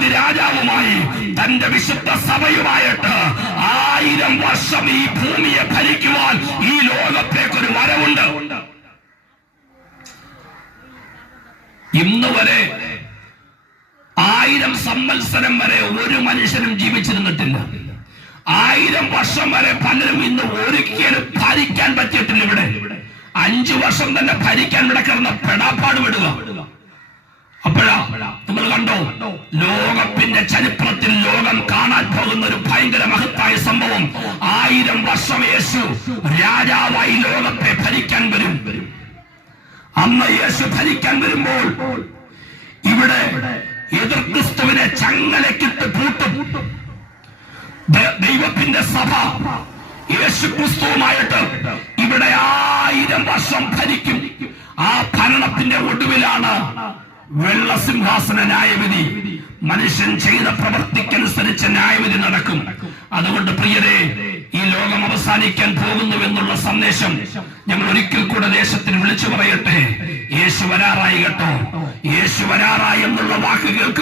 രാജാതി രാജാവുമായി തന്റെ വിശുദ്ധ സഭയുമായിട്ട് 1000 വർഷം ഈ ഭൂമിയെ ഭരിക്കുവാൻ ഈ ലോകത്തേക്കൊരു വരവുണ്ട്. ഇന്ന് വരെ 1000 സംവത്സരം വരെ ഒരു മനുഷ്യനും ജീവിച്ചിരുന്നിട്ടില്ല. 1000 വർഷം വരെ പലരും ഇന്ന് ഒരിക്കലും ഭരിക്കാൻ പറ്റിയിട്ടില്ല. ഇവിടെ 5 വർഷം തന്നെ ഭരിക്കാൻ ഇവിടെ കിടന്ന പെടാപ്പാട് വിടുക. അപ്പോഴാ നമ്മൾ കണ്ടോ, ലോകത്തിന്റെ ചരിത്രത്തിൽ ലോകം കാണാൻ പോകുന്ന ഒരു ഭയങ്കര മഹത്തായ സംഭവം. 1000 വർഷം യേശു രാജാവായി ലോകത്തെ ഭരിക്കാൻ വരും. അന്ന് യേശു ഭരിക്കാൻ വരുമ്പോൾ ഇവിടെ എതിർ ക്രിസ്തുവിനെ ചങ്ങലക്കിട്ട് പൂട്ടും. ദൈവത്തിന്റെ സഭ യേശു ക്രിസ്തുവുമായിട്ട് ഇവിടെ 1000 വർഷം ഭരിക്കും. ആ ഭരണത്തിന്റെ ഒടുവിലാണ് വെള്ളസിംഹാസന ന്യായവിധി. മനുഷ്യൻ ചെയ്ത പ്രവൃത്തിക്കനുസരിച്ച് ന്യായവിധി നടക്കും. അതുകൊണ്ട് പ്രിയരെ, ഈ ലോകം അവസാനിക്കാൻ പോകുന്നുവെന്നുള്ള സന്ദേശം ഞങ്ങൾ ഒരിക്കൽ കൂടെ ദേശത്തിന് വിളിച്ചു പറയട്ടെ. യേശു വരാറായി കേട്ടോ. യേശു വരാറായി എന്നുള്ള വാക്ക് കേൾക്കും.